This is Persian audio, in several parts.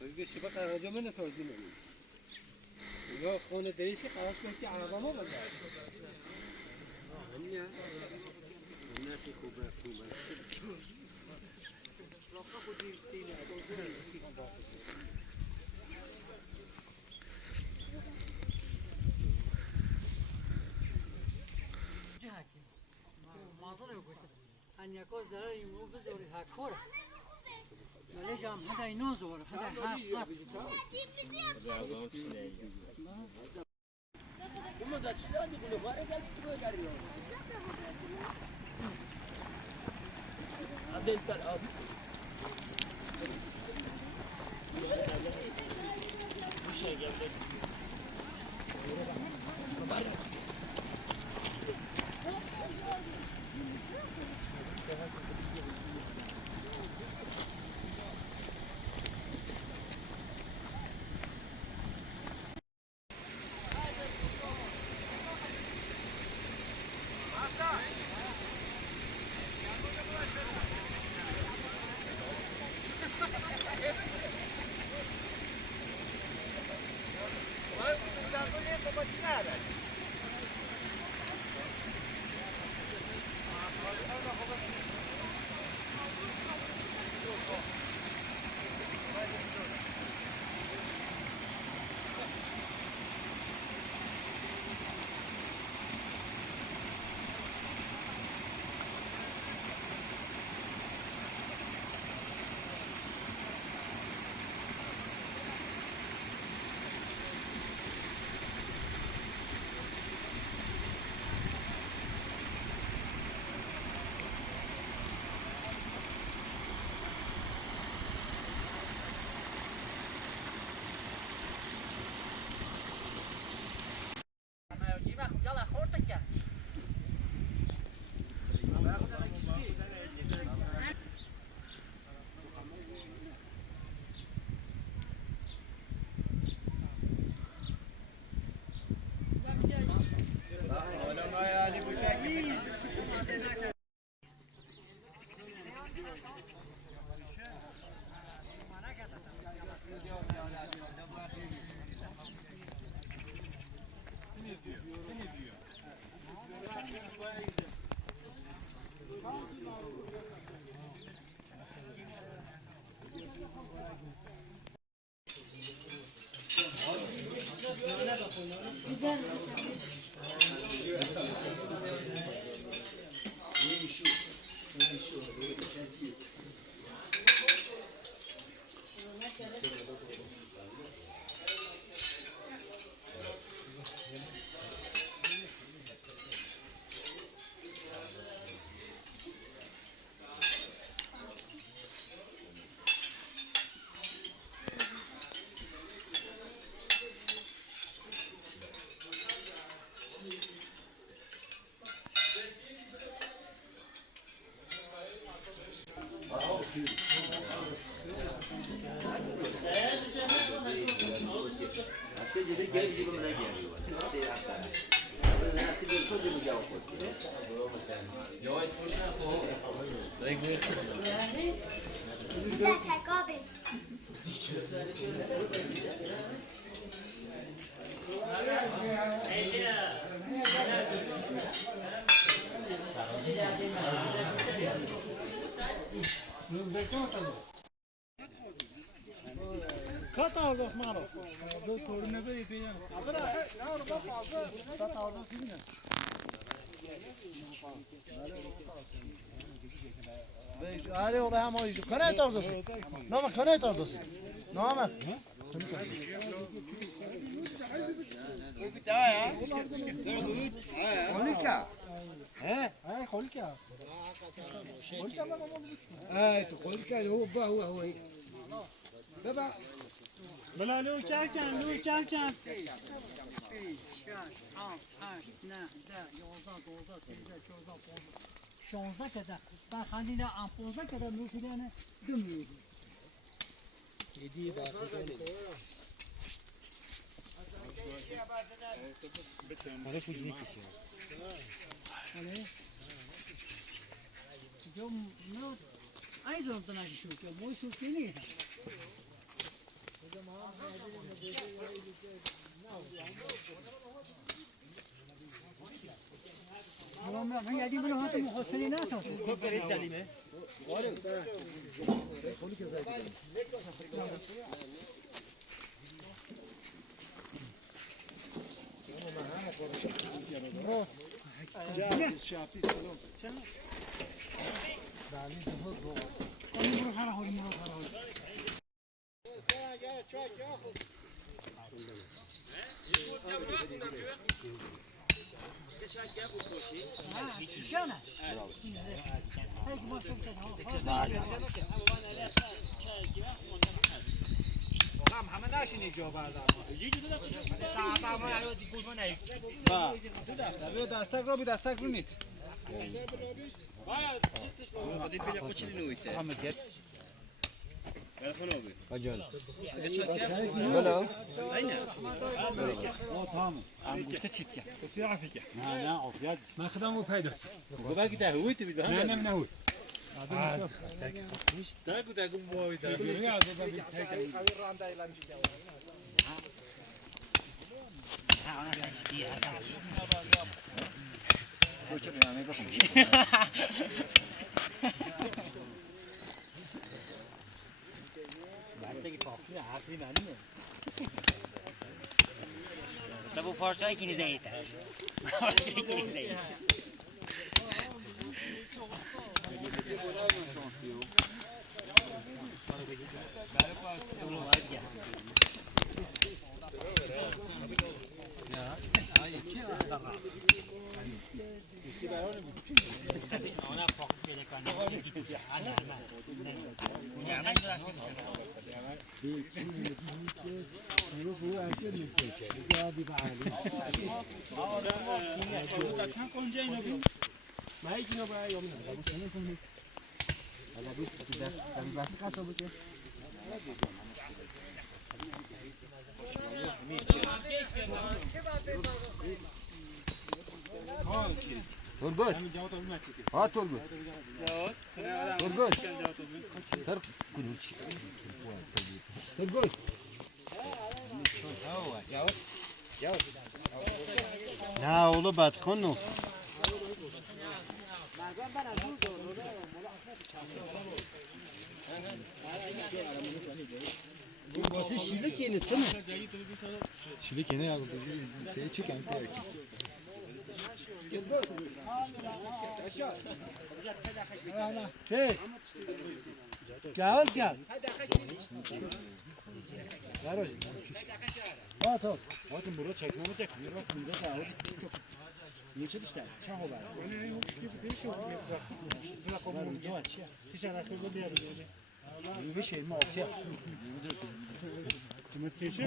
Özgür bak aracımı ne gördün onu? Yok onu değişik ağaçtaki arabama mı? Anne. Nasıl kubra kubra? Roka bu değil ya. ماضر يقول أن يكون زراري مو بزور هاكورة ليش عم هذا ينوزور هذا هاك كم ده شو ده يقولوا بارة قال تقول داريو أبين تل أب مش هيجي Kat aldı Osmanov. Bu torununa böyle yapıyor. Abla, ya orada fazla. Kat aldı şimdi. Beş, aile olay ama oydu. Kanat ordusu. Ne ama kanat ordusu. Ne ama? Kolika ya. Kolika. He? He, kolika. Kolika mı oldu? Evet, kolika هو هو. Baba. بلا لو کن 16 kadar. Ben kendine 15 kadar nüfuslarına dönmüyorum. 7 Para fugindo aqui, Olha. Eu não. Aí não tô na chuva, eu vou chuva nem. من يدي منه هذا محسنينات كوكر سليمه وارو خليك زي شانه هيك ما شفت محمد ناشین اینجا بعد دستک رو بی دستک رو نیست محمد گرد Hocam. Hello. Aynen. Tamam. Angusta çitke. في عافية. لا عافية. ما خدموا بهذا. وباقي ده هو تبي بهذا. لا من هو. تاكو تاكو بوي تاكو. يا ده بس هيك. عقلی معلومه طب وفارسایی که نزدیک فارسایی که نزدیک أنا فوق كده كان أنا Turgut. Ha Turgut. Turgut. Turgut. نه اولو بدخون نو واسه شیله که اینه چنه Şimdi kene yazdı. Şey çıkan peki. Şey Gel gel Garoş At at Bakın burada çekmemeyecek biraz bunda da o Niçin işte çam olar Öyle yok ki bir şey yok Bırak onu bunu aç ya Hiç alakalı bir yerde böyle Bir şey mi alt ya Kımet keşi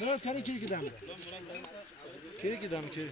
Ne kare kiri gidem Kiri gidem kiri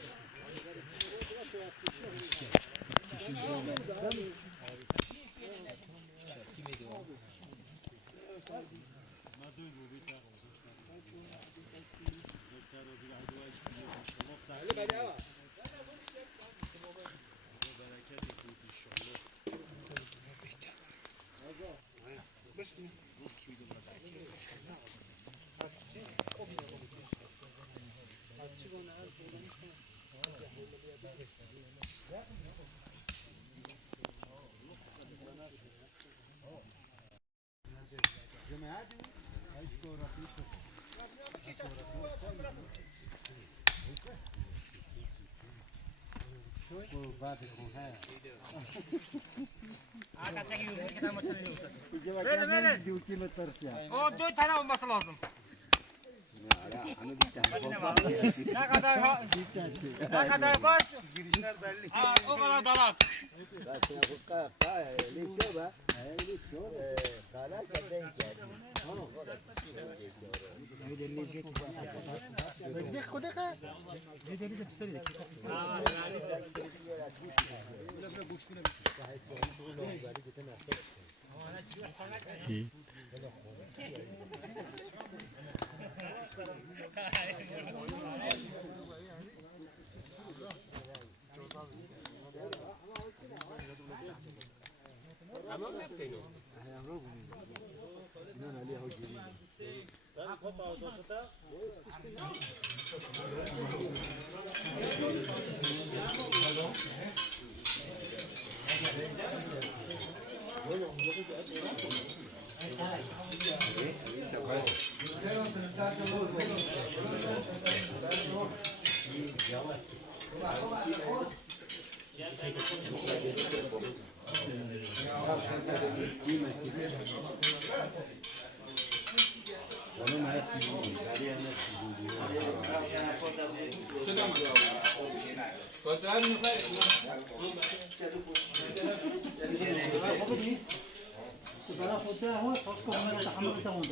O 2 tane olması lazım. Ne kadar baş? Ha, o kadar dalak. برای خود ده ها خواست کنم تحمل تموم